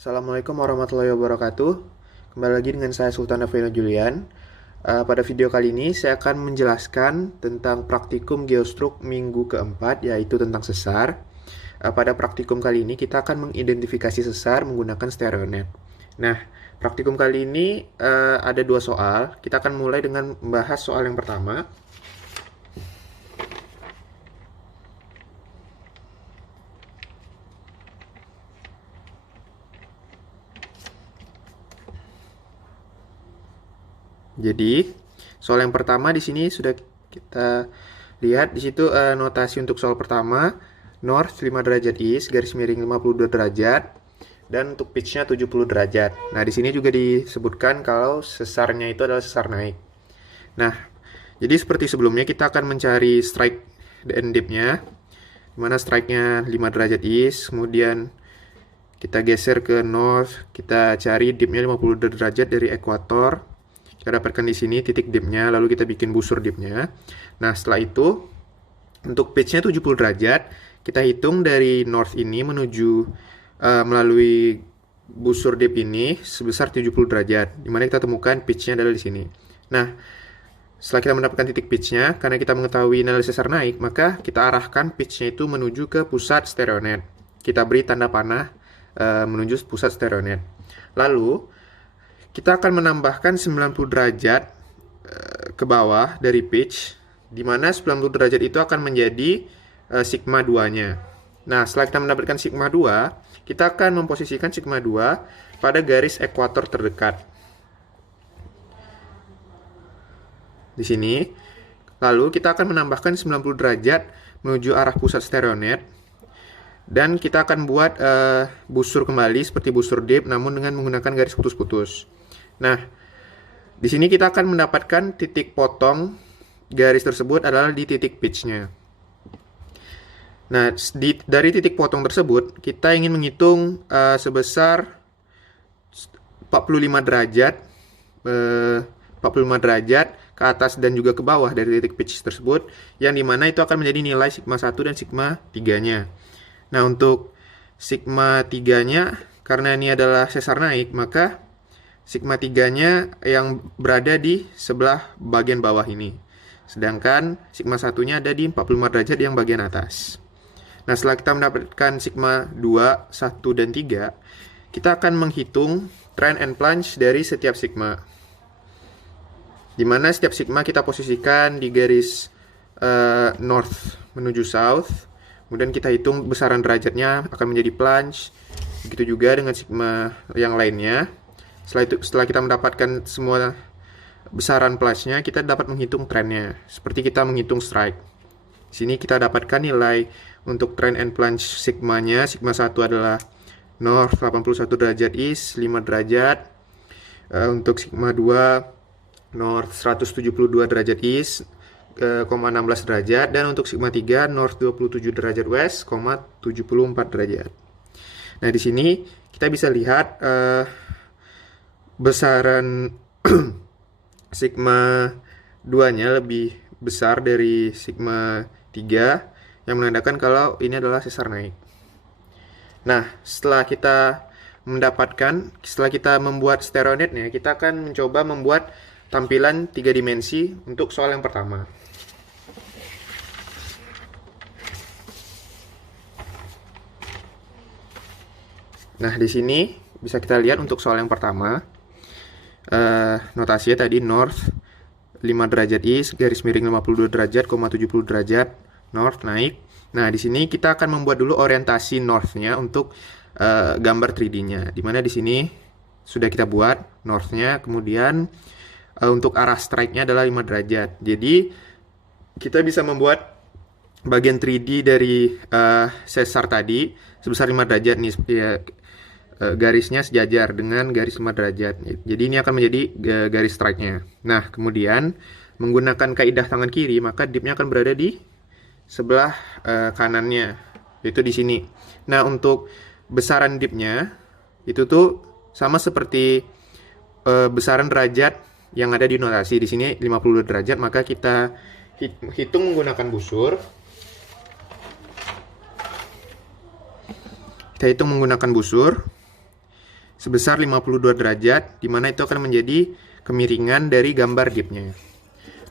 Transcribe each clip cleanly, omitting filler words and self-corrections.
Assalamualaikum warahmatullahi wabarakatuh. Kembali lagi dengan saya Sultan Afrina Julian. Pada video kali ini saya akan menjelaskan tentang praktikum geostruk minggu keempat, yaitu tentang sesar. Pada praktikum kali ini kita akan mengidentifikasi sesar menggunakan stereonet. Nah, praktikum kali ini ada dua soal. Kita akan mulai dengan membahas soal yang pertama. Jadi, soal yang pertama di sini sudah kita lihat di situ notasi untuk soal pertama, north 5 derajat east, garis miring 52 derajat, dan untuk pitch-nya 70 derajat. Nah, di sini juga disebutkan kalau sesarnya itu adalah sesar naik. Nah, jadi seperti sebelumnya kita akan mencari strike dan dip-nya, dimana strike-nya 5 derajat east, kemudian kita geser ke north, kita cari dip-nya 50 derajat dari ekuator. Kita dapatkan di sini titik dipnya, lalu kita bikin busur dipnya. Nah, setelah itu, untuk pitch-nya 70 derajat, kita hitung dari north ini menuju melalui busur dip ini sebesar 70 derajat, dimana kita temukan pitch-nya adalah di sini. Nah, setelah kita mendapatkan titik pitch-nya, karena kita mengetahui nilai sesar naik, maka kita arahkan pitch-nya itu menuju ke pusat stereonet. Kita beri tanda panah menuju pusat stereonet. Lalu, kita akan menambahkan 90 derajat ke bawah dari pitch, di mana 90 derajat itu akan menjadi sigma 2-nya. Nah, setelah kita mendapatkan sigma 2, kita akan memposisikan sigma 2 pada garis ekuator terdekat. Di sini. Lalu, kita akan menambahkan 90 derajat menuju arah pusat stereonet. Dan kita akan buat busur kembali seperti busur dip, namun dengan menggunakan garis putus-putus. Nah, di sini kita akan mendapatkan titik potong garis tersebut adalah di titik pitch-nya. Nah, dari titik potong tersebut, kita ingin menghitung sebesar 45 derajat, 45 derajat ke atas dan juga ke bawah dari titik pitch tersebut, yang dimana itu akan menjadi nilai sigma 1 dan sigma 3-nya. Nah, untuk sigma 3-nya, karena ini adalah sesar naik, maka sigma 3-nya yang berada di sebelah bagian bawah ini. Sedangkan sigma 1-nya ada di 45 derajat yang bagian atas. Nah, setelah kita mendapatkan sigma 2, 1, dan 3, kita akan menghitung trend and plunge dari setiap sigma. Di mana setiap sigma kita posisikan di garis north menuju south. Kemudian kita hitung besaran derajatnya akan menjadi plunge. Begitu juga dengan sigma yang lainnya. Setelah kita mendapatkan semua besaran plunge-nya, kita dapat menghitung trendnya. Seperti kita menghitung strike. Di sini kita dapatkan nilai untuk trend and plunge sigma-nya. Sigma 1 adalah north 81 derajat east, 5 derajat. Untuk sigma 2, north 172 derajat east, 16 derajat. Dan untuk sigma 3, north 27 derajat west, 74 derajat. Nah, di sini kita bisa lihat besaran sigma 2-nya lebih besar dari sigma 3, yang menandakan kalau ini adalah sesar naik. Nah, setelah kita membuat stereonetnya, kita akan mencoba membuat tampilan 3 dimensi untuk soal yang pertama. Nah, di sini bisa kita lihat untuk soal yang pertama. Notasinya tadi north 5 derajat east, garis miring 52 derajat, 70 derajat north naik. Nah, di sini kita akan membuat dulu orientasi north-nya untuk gambar 3D-nya. Dimana di sini sudah kita buat north-nya, kemudian untuk arah strike-nya adalah 5 derajat. Jadi, kita bisa membuat bagian 3D dari sesar tadi sebesar 5 derajat nih, ya, garisnya sejajar dengan garis 5 derajat. Jadi ini akan menjadi garis strike-nya. Nah, kemudian menggunakan kaidah tangan kiri, maka dip-nya akan berada di sebelah kanannya, yaitu di sini. Nah, untuk besaran dip-nya itu tuh sama seperti besaran derajat yang ada di notasi. Di sini 50 derajat, maka kita hitung menggunakan busur. Kita hitung menggunakan busur. sebesar 52 derajat, di mana itu akan menjadi kemiringan dari gambar dipnya.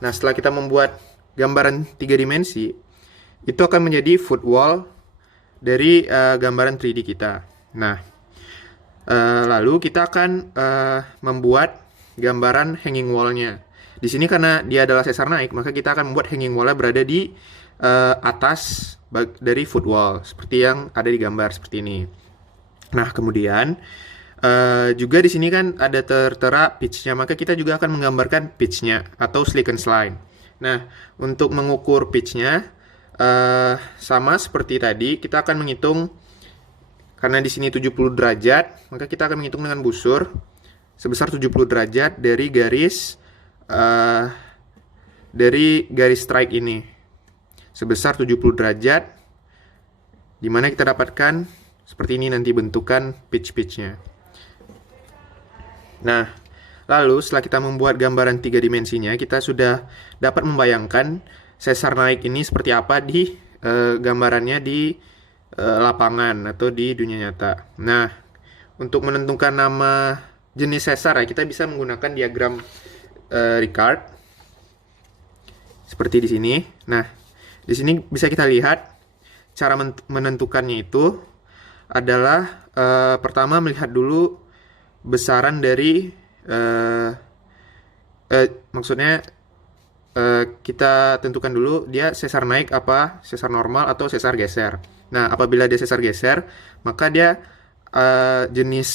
Nah, setelah kita membuat gambaran 3 dimensi, itu akan menjadi foot wall dari gambaran 3D kita. Nah, lalu kita akan membuat gambaran hanging wall-nya. Di sini karena dia adalah sesar naik, maka kita akan membuat hanging wall-nya berada di atas dari foot wall, seperti yang ada di gambar seperti ini. Nah, kemudian juga di sini kan ada tertera pitch-nya, maka kita juga akan menggambarkan pitch-nya atau slick and slide. Nah, untuk mengukur pitch-nya sama seperti tadi, kita akan menghitung karena di sini 70 derajat, maka kita akan menghitung dengan busur sebesar 70 derajat dari garis strike ini sebesar 70 derajat, dimana kita dapatkan seperti ini nanti bentukan pitch-nya. Nah, lalu setelah kita membuat gambaran 3 dimensinya, kita sudah dapat membayangkan sesar naik ini seperti apa di gambarannya di lapangan atau di dunia nyata. Nah, untuk menentukan nama jenis sesar ya, kita bisa menggunakan diagram Ricard seperti di sini. Nah, di sini bisa kita lihat cara menentukannya itu adalah pertama melihat dulu besaran dari maksudnya kita tentukan dulu dia sesar naik apa sesar normal atau sesar geser. Nah, apabila dia sesar geser, maka dia jenis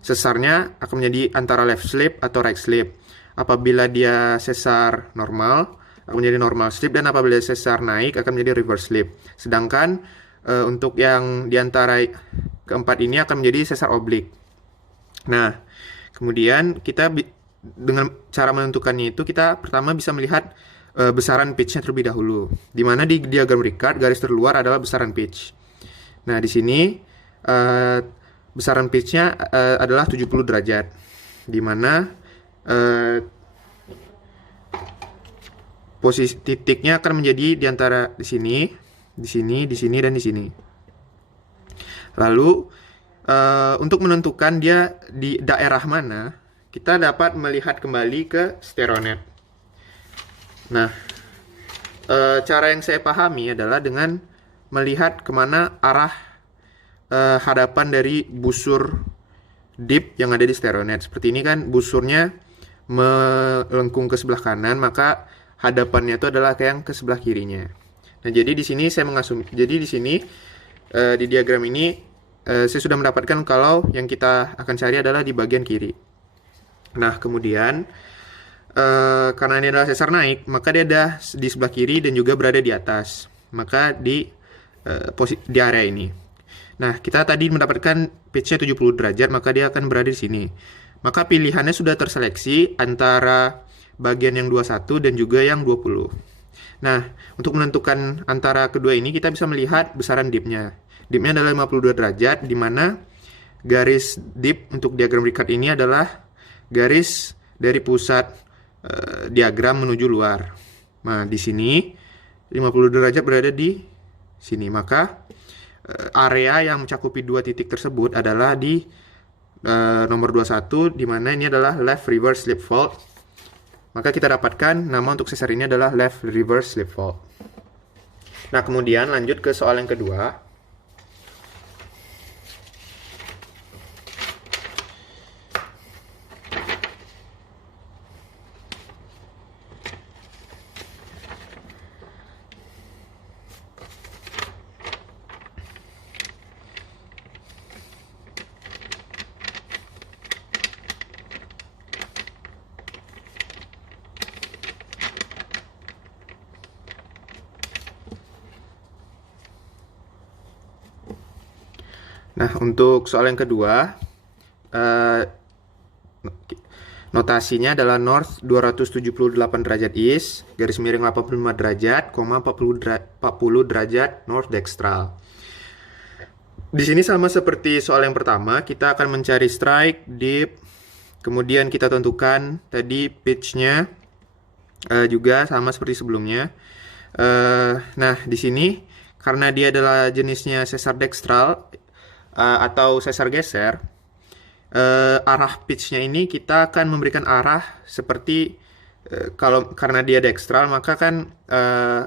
sesarnya akan menjadi antara left slip atau right slip. Apabila dia sesar normal akan menjadi normal slip, dan apabila sesar naik akan menjadi reverse slip. Sedangkan untuk yang diantara keempat ini akan menjadi sesar oblik. Nah, kemudian kita dengan cara menentukannya itu kita pertama bisa melihat besaran pitch-nya terlebih dahulu. Di mana di diagram Ricard garis terluar adalah besaran pitch. Nah, di sini besaran pitch-nya adalah 70 derajat. Di mana posisi titiknya akan menjadi di antara di sini, dan di sini. Lalu untuk menentukan dia di daerah mana, kita dapat melihat kembali ke stereonet. Nah, cara yang saya pahami adalah dengan melihat kemana arah hadapan dari busur dip yang ada di stereonet. Seperti ini kan busurnya melengkung ke sebelah kanan, maka hadapannya itu adalah yang ke sebelah kirinya. Nah, jadi di sini saya jadi di sini di diagram ini saya sudah mendapatkan kalau yang kita akan cari adalah di bagian kiri. Nah, kemudian karena ini adalah sesar naik, maka dia ada di sebelah kiri dan juga berada di atas. Maka di area ini. Nah, kita tadi mendapatkan pitch-nya 70 derajat, maka dia akan berada di sini. Maka pilihannya sudah terseleksi antara bagian yang 21 dan juga yang 20. Nah, untuk menentukan antara kedua ini, kita bisa melihat besaran dipnya. Dipnya adalah 52 derajat, di mana garis dip untuk diagram Ricard ini adalah garis dari pusat diagram menuju luar. Nah, di sini 50 derajat berada di sini. Maka area yang mencakupi dua titik tersebut adalah di nomor 21, di mana ini adalah left reverse slip fault. Maka kita dapatkan nama untuk sesar ini adalah left reverse slip fault. Nah, kemudian lanjut ke soal yang kedua. Nah, untuk soal yang kedua, notasinya adalah north 278 derajat east, garis miring 85 derajat, 40 derajat north dextral. Di sini sama seperti soal yang pertama, kita akan mencari strike, dip, kemudian kita tentukan tadi pitch-nya, juga sama seperti sebelumnya. Nah, di sini karena dia adalah jenisnya sesar dextral atau sesar geser, arah pitch-nya ini kita akan memberikan arah seperti karena dia dekstral maka kan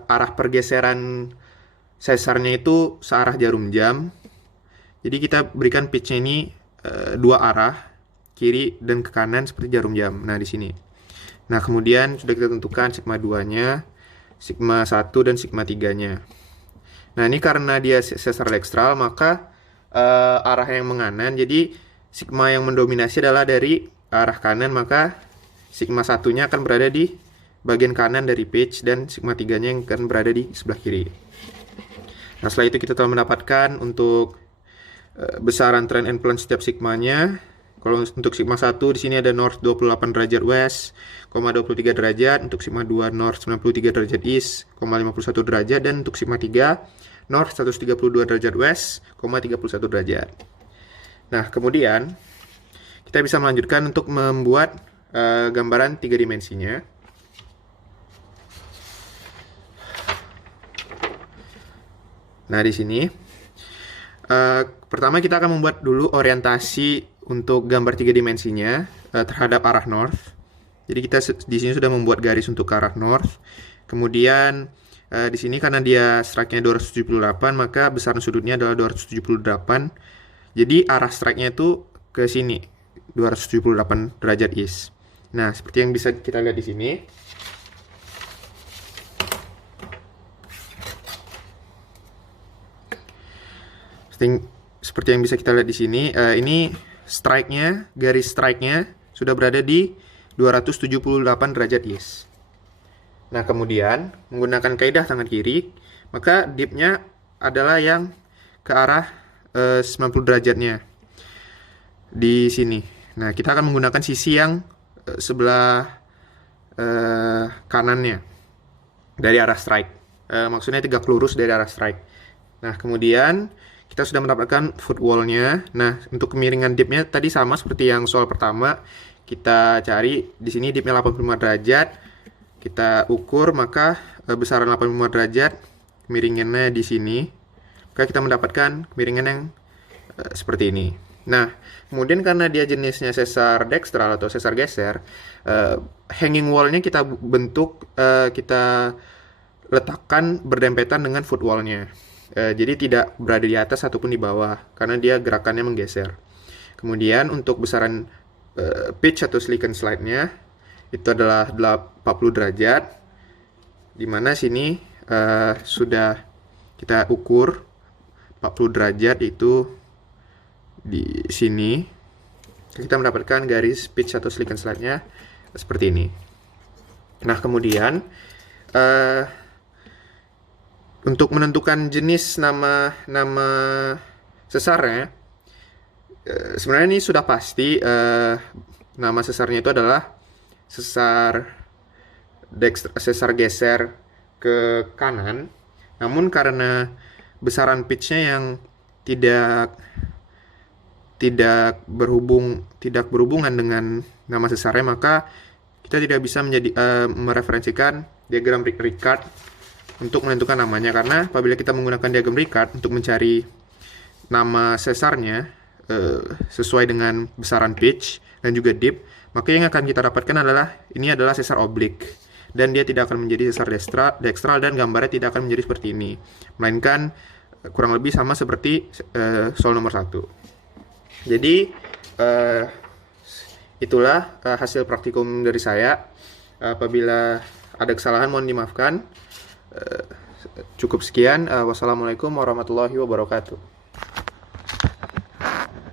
arah pergeseran sesarnya itu searah jarum jam. Jadi kita berikan pitch-nya ini dua arah, kiri dan ke kanan seperti jarum jam. Nah, di sini. Nah, kemudian sudah kita tentukan sigma 2-nya, sigma 1 dan sigma 3-nya. Nah, ini karena dia sesar dekstral maka arah yang menganan. Jadi sigma yang mendominasi adalah dari arah kanan, maka sigma 1-nya akan berada di bagian kanan dari pitch dan sigma 3-nya yang akan berada di sebelah kiri. Nah, setelah itu kita telah mendapatkan untuk besaran trend and plunge setiap sigmanya. Kalau untuk sigma 1 di sini ada north 28 derajat west, 23 derajat, untuk sigma 2 north 93 derajat east, 51 derajat, dan untuk sigma 3 north 132 derajat west, 31 derajat. Nah, kemudian kita bisa melanjutkan untuk membuat gambaran 3 dimensinya. Nah, di sini pertama kita akan membuat dulu orientasi untuk gambar 3 dimensinya terhadap arah north. Jadi kita di sini sudah membuat garis untuk arah north. Kemudian di sini karena dia strike-nya 278, maka besaran sudutnya adalah 278. Jadi arah strike-nya itu ke sini, 278 derajat east. Nah, seperti yang bisa kita lihat di sini. Seperti yang bisa kita lihat di sini, ini strike-nya, garis strike-nya sudah berada di 278 derajat east. Nah, kemudian menggunakan kaidah tangan kiri, maka dip-nya adalah yang ke arah 90 derajatnya di sini. Nah, kita akan menggunakan sisi yang sebelah kanannya dari arah strike. Maksudnya tegak lurus dari arah strike. Nah, kemudian kita sudah mendapatkan footwall-nya. Nah, untuk kemiringan dip-nya tadi sama seperti yang soal pertama. Kita cari di sini dip-nya 85 derajat. Kita ukur, maka besaran 85 derajat kemiringannya di sini. Maka kita mendapatkan kemiringan yang seperti ini. Nah, kemudian karena dia jenisnya sesar dekstral atau sesar geser, hanging wall-nya kita bentuk, kita letakkan berdempetan dengan footwall-nya. Jadi tidak berada di atas ataupun di bawah karena dia gerakannya menggeser. Kemudian untuk besaran pitch atau slick and slide-nya itu adalah 40 derajat, dimana sini sudah kita ukur 40 derajat itu di sini. Kita mendapatkan garis pitch atau slick and slide-nya seperti ini. Nah, kemudian untuk menentukan jenis nama sesarnya, sebenarnya ini sudah pasti nama sesarnya itu adalah sesar geser ke kanan. Namun karena besaran pitch-nya yang tidak berhubungan dengan nama sesarnya, maka kita tidak bisa mereferensikan diagram Ricard untuk menentukan namanya, karena apabila kita menggunakan diagram Ricard untuk mencari nama sesarnya sesuai dengan besaran pitch dan juga dip, maka yang akan kita dapatkan ini adalah sesar oblik, dan dia tidak akan menjadi sesar dekstral dan gambarnya tidak akan menjadi seperti ini, melainkan kurang lebih sama seperti soal nomor 1. Jadi itulah hasil praktikum dari saya. Apabila ada kesalahan mohon dimaafkan. Cukup sekian. Wassalamualaikum warahmatullahi wabarakatuh.